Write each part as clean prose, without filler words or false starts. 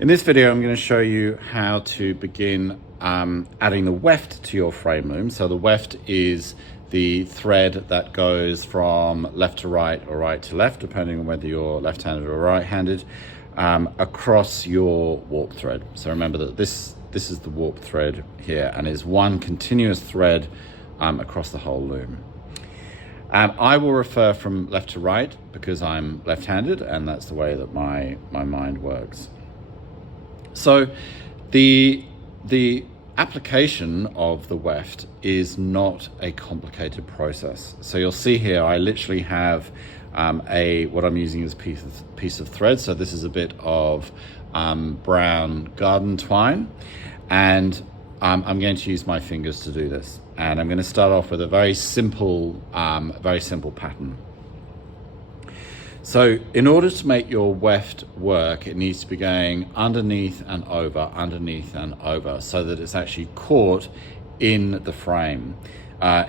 In this video, I'm going to show you how to begin adding the weft to your frame loom. So the weft is the thread that goes from left to right or right to left, depending on whether you're left-handed or right-handed, across your warp thread. So remember that this is the warp thread here and is one continuous thread across the whole loom. I will refer from left to right because I'm left-handed, and that's the way that my mind works. So the application of the weft is not a complicated process. So you'll see here I literally have what I'm using is a piece of thread. So this is a bit of brown garden twine, and I'm going to use my fingers to do this. And I'm going to start off with a very simple pattern. So in order to make your weft work, it needs to be going underneath and over, so that it's actually caught in the frame,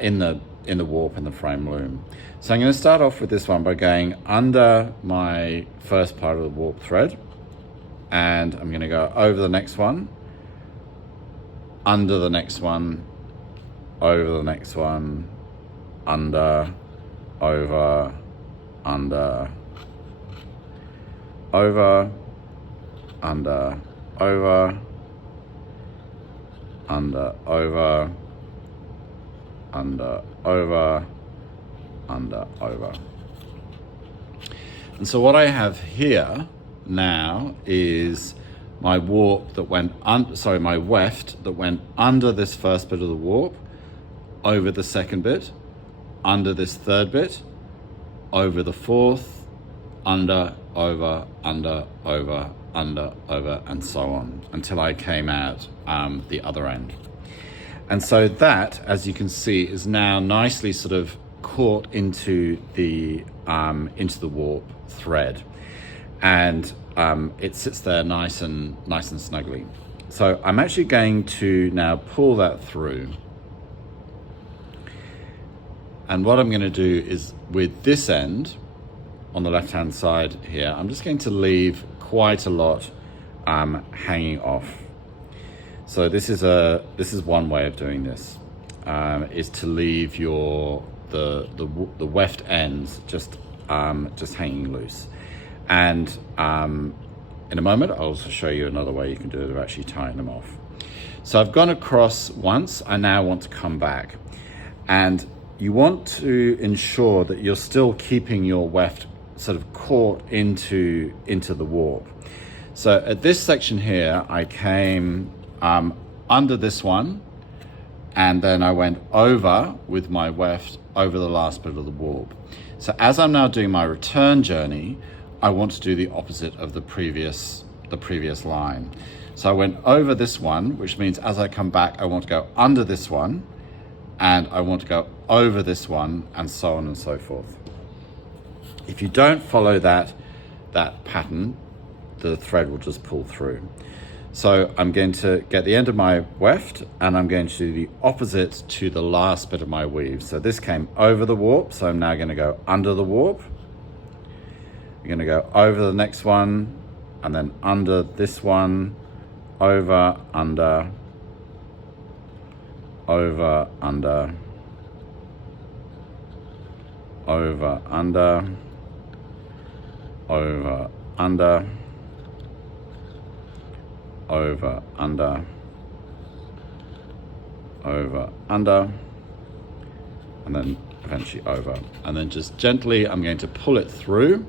in the warp in the frame loom. So I'm going to start off with this one by going under my first part of the warp thread, and I'm going to go over the next one, under the next one, over the next one, under, over, under, over, under, over, under, over, under, over, under, over. And so what I have here now is my warp that went my weft that went under this first bit of the warp, over the second bit, under this third bit, over the fourth, under, over, under, over, under, over, and so on, until I came out the other end. And so that, as you can see, is now nicely sort of caught into the warp thread, and it sits there nice and snugly. So I'm actually going to now pull that through. And what I'm going to do is, with this end on the left-hand side here, I'm just going to leave quite a lot hanging off. So this is one way of doing this, is to leave the weft ends just hanging loose. And in a moment, I'll also show you another way you can do it of actually tying them off. So I've gone across once. I now want to come back, and you want to ensure that you're still keeping your weft sort of caught into the warp. So at this section here, I came under this one, and then I went over with my weft over the last bit of the warp. So as I'm now doing my return journey, I want to do the opposite of the previous line. So I went over this one, which means as I come back, I want to go under this one, and I want to go over this one, and so on and so forth. If you don't follow that pattern, the thread will just pull through. So I'm going to get the end of my weft, and I'm going to do the opposite to the last bit of my weave. So this came over the warp, so I'm now going to go under the warp. I'm going to go over the next one, and then under this one, over, under, over, under, over, under, over, under, over, under, over, under, and then eventually over. And then just gently, I'm going to pull it through.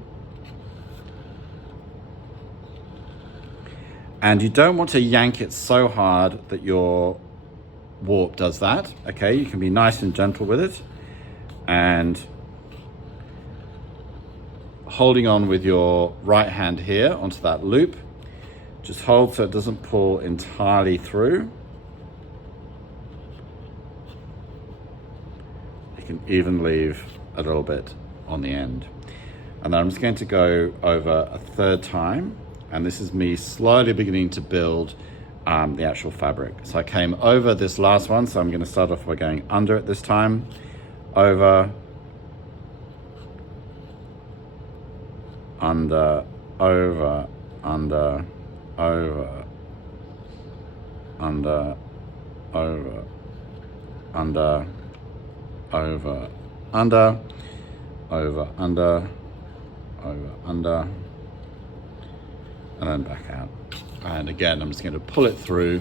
And you don't want to yank it so hard that your warp does that. Okay, you can be nice and gentle with it, and holding on with your right hand here onto that loop. Just hold so it doesn't pull entirely through. You can even leave a little bit on the end. And then I'm just going to go over a third time, and this is me slowly beginning to build the actual fabric. So I came over this last one, so I'm going to start off by going under it this time, over, under, over, under, over, under, over, under, over, under, over, under, over, under, and then back out. And again, I'm just going to pull it through,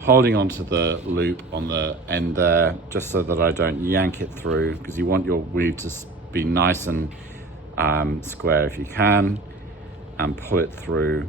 holding onto the loop on the end there, just so that I don't yank it through, because you want your weave to be nice and square if you can, and pull it through